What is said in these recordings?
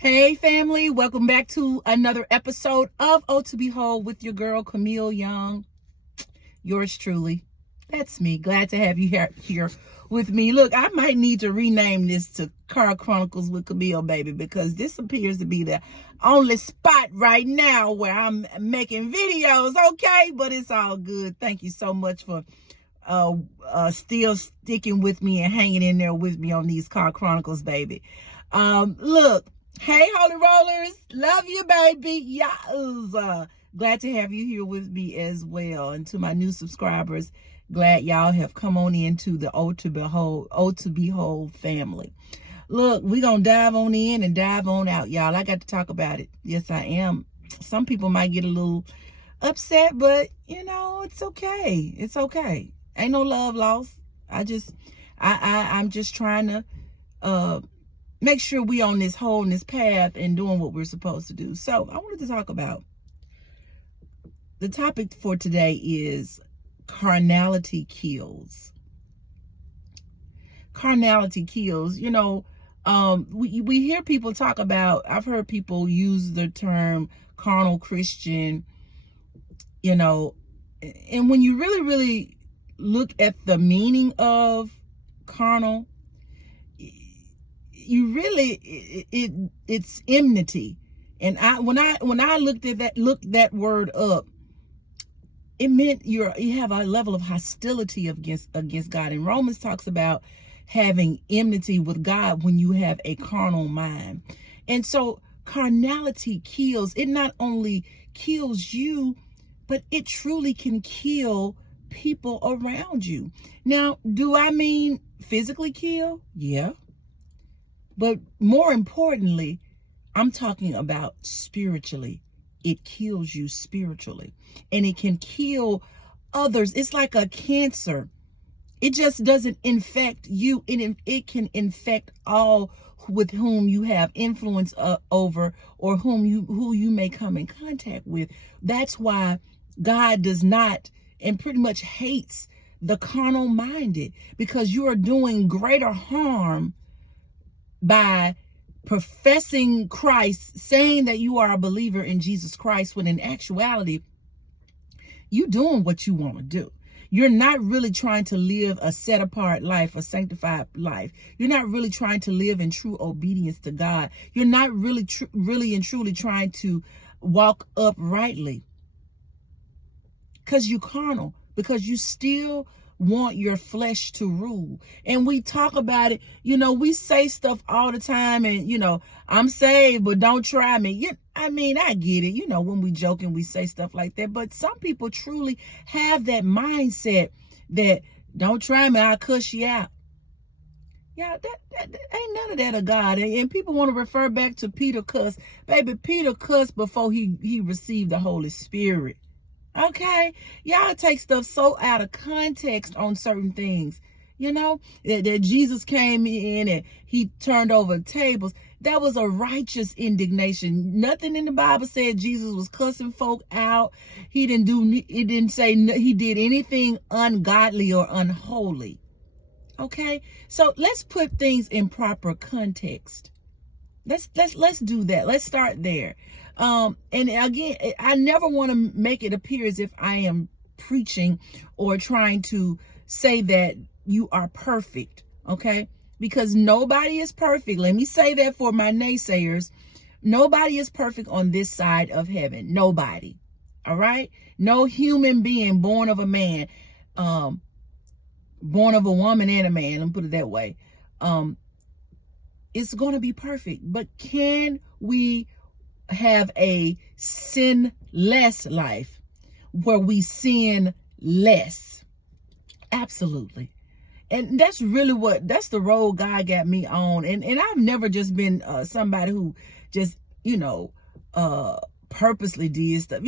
Hey family, welcome back to another episode of Oh to Behold with your girl Camille Young. Yours truly. That's me. Glad to have you here with me. Look, I might need to rename this to Chronicles with Camille, baby, because this appears to be the only spot right now where I'm making videos, okay? But it's all good. Thank you so much for still sticking with me and hanging in there with me on these Chronicles, baby. Look. Hey, Holy Rollers, love you, baby. Yes. Glad to have you here with me as well. And to my new subscribers, glad y'all have come on into the Oh to Behold family. Look, we're going to dive on in and dive on out, y'all. I got to talk about it. Yes, I am. Some people might get a little upset, but, it's okay. It's okay. Ain't no love lost. I'm just trying to make sure we on this path and doing what we're supposed to do. So I wanted to talk about, the topic for today is Carnality Kills. Carnality kills. We hear people talk about, I've heard people use the term carnal Christian, and when you really, really look at the meaning of carnal, you really, it's enmity. And when I looked that word up, it meant you have a level of hostility against God. And Romans talks about having enmity with God when you have a carnal mind. And so carnality kills. It not only kills you, but it truly can kill people around you. Now, do I mean physically kill? Yeah. But more importantly, I'm talking about spiritually. It kills you spiritually. And it can kill others. It's like a cancer. It just doesn't infect you. It can infect all with whom you have influence over, or who you may come in contact with. That's why God does not, and pretty much hates, the carnal minded, because you are doing greater harm by professing Christ, saying that you are a believer in Jesus Christ, when in actuality, you doing what you want to do. You're not really trying to live a set apart life, a sanctified life. You're not really trying to live in true obedience to God. You're not really and truly trying to walk uprightly, because you're carnal, because you still want your flesh to rule. And we talk about it, we say stuff all the time, and I'm saved, but don't try me. I get it, when we joke and we say stuff like that, but some people truly have that mindset that don't try me, I'll cuss you out. Yeah, that ain't none of that of God. And people want to refer back to Peter cuss. Baby, Peter cussed before he received the Holy Spirit. Okay, y'all take stuff so out of context on certain things. That Jesus came in and he turned over tables. That was a righteous indignation. Nothing in the Bible said Jesus was cussing folk out. It didn't say he did anything ungodly or unholy. Okay, so let's put things in proper context. Let's do that. Let's start there. And again, I never want to make it appear as if I am preaching or trying to say that you are perfect, okay? Because nobody is perfect. Let me say that for my naysayers. Nobody is perfect on this side of heaven. Nobody. All right? No human being born of a man, born of a woman and a man, let me put it that way, it's going to be perfect. But can we have a sinless life where we sin less? Absolutely. And that's really that's the road God got me on. And I've never just been somebody who just, purposely did stuff,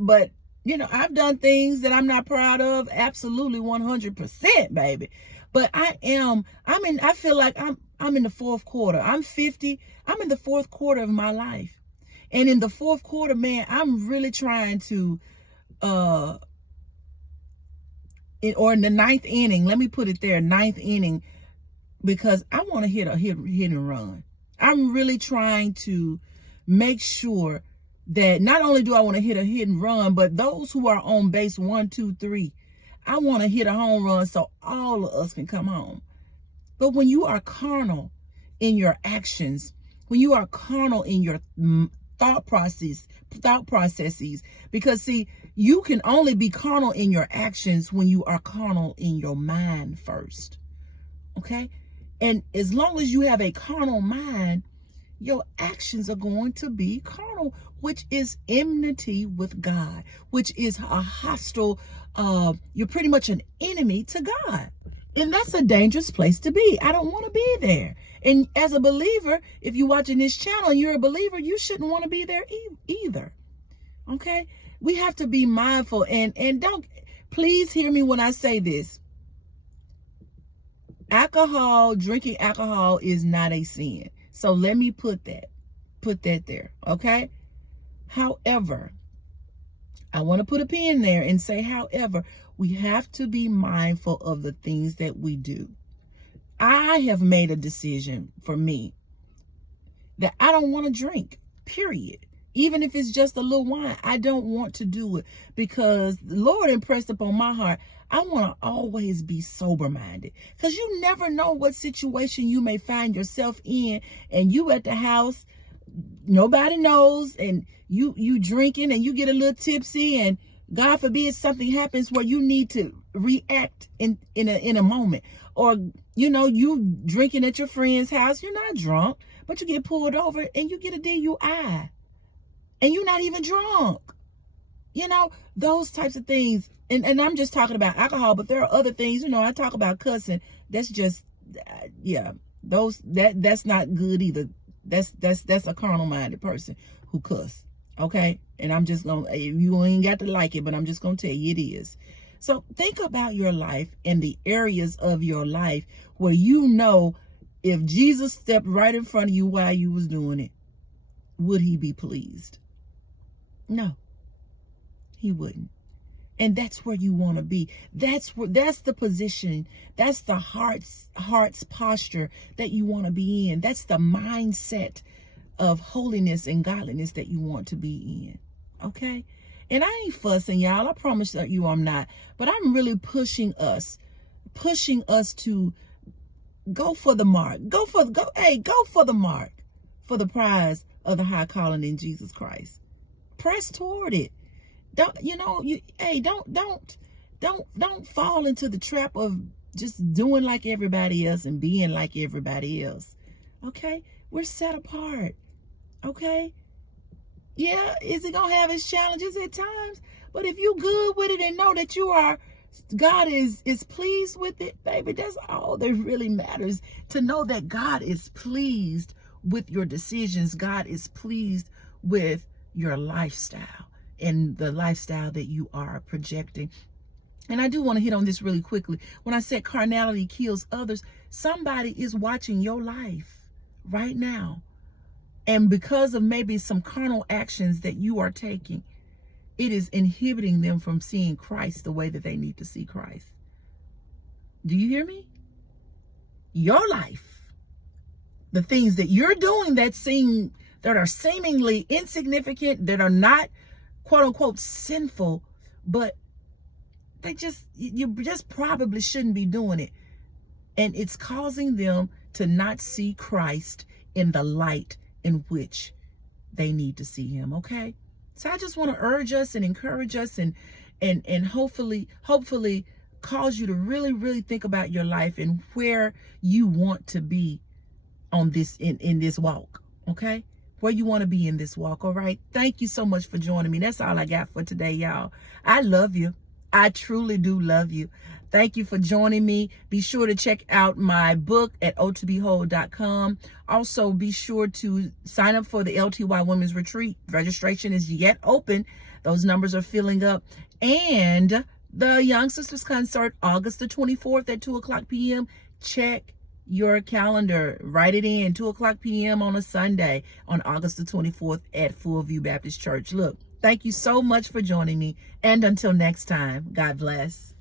but, I've done things that I'm not proud of. Absolutely 100%, baby. But I feel like I'm in the fourth quarter. I'm 50. I'm in the fourth quarter of my life. And in the fourth quarter, man, I'm really trying to, or in the ninth inning, let me put it there, ninth inning, because I want to hit and run. I'm really trying to make sure that not only do I want to hit a hit and run, but those who are on base 1, 2, 3, I want to hit a home run so all of us can come home. But when you are carnal in your actions, when you are carnal in your thought processes, because see, you can only be carnal in your actions when you are carnal in your mind first. Okay? And as long as you have a carnal mind, your actions are going to be carnal, which is enmity with God, which is a hostile, you're pretty much an enemy to God. And that's a dangerous place to be. I don't want to be there. And as a believer, if you're watching this channel and you're a believer, you shouldn't want to be there either. Okay? We have to be mindful, and don't, please hear me when I say this. Drinking alcohol is not a sin. So let me put that there, okay? However, I want to put a pin there and say, however, we have to be mindful of the things that we do. I have made a decision for me that I don't want to drink, period. Even if it's just a little wine, I don't want to do it because the Lord impressed upon my heart, I want to always be sober-minded, because you never know what situation you may find yourself in, and you at the house, nobody knows, and you drinking and you get a little tipsy, and God forbid something happens where you need to react in a moment. Or, you drinking at your friend's house, you're not drunk, but you get pulled over and you get a DUI. And you're not even drunk. Those types of things. And I'm just talking about alcohol, but there are other things. I talk about cussing. That's just, that's not good either. That's a carnal-minded person who cuss. Okay? And I'm just going to, you ain't got to like it, but I'm just going to tell you it is. So think about your life and the areas of your life where if Jesus stepped right in front of you while you was doing it, would he be pleased? No, he wouldn't. And that's where you want to be. That's the position. That's the heart's posture that you want to be in. That's the mindset of holiness and godliness that you want to be in. Okay? And I ain't fussing, y'all. I promise you I'm not. But I'm really pushing us to go for the mark. Go for the mark for the prize of the high calling in Jesus Christ. Press toward it. Don't fall into the trap of just doing like everybody else and being like everybody else. Okay? We're set apart. Okay? Yeah, is it gonna have its challenges at times? But if you good with it and know that God is pleased with it, baby, that's all that really matters. To know that God is pleased with your decisions. God is pleased with your lifestyle and the lifestyle that you are projecting. And I do want to hit on this really quickly. When I said carnality kills others, somebody is watching your life right now. And because of maybe some carnal actions that you are taking, it is inhibiting them from seeing Christ the way that they need to see Christ. Do you hear me? Your life, the things that you're doing that are seemingly insignificant, that are not quote unquote sinful, but you just probably shouldn't be doing it. And it's causing them to not see Christ in the light in which they need to see him. Okay? So I just want to urge us and encourage us and hopefully cause you to really, really think about your life and where you want to be on this in this walk. Okay? Where you want to be in this walk. All right? Thank you so much for joining me. That's all I got for today, y'all. I love you. I truly do love you. Thank you for joining me. Be sure to check out my book at o2behold.com. Also, be sure to sign up for the LTY Women's Retreat. Registration is yet open. Those numbers are filling up. And the Young Sisters Concert, August the 24th at 2 o'clock p.m. Check your calendar. Write it in, 2 o'clock p.m. on a Sunday on August the 24th at Full View Baptist Church. Look, thank you so much for joining me. And until next time, God bless.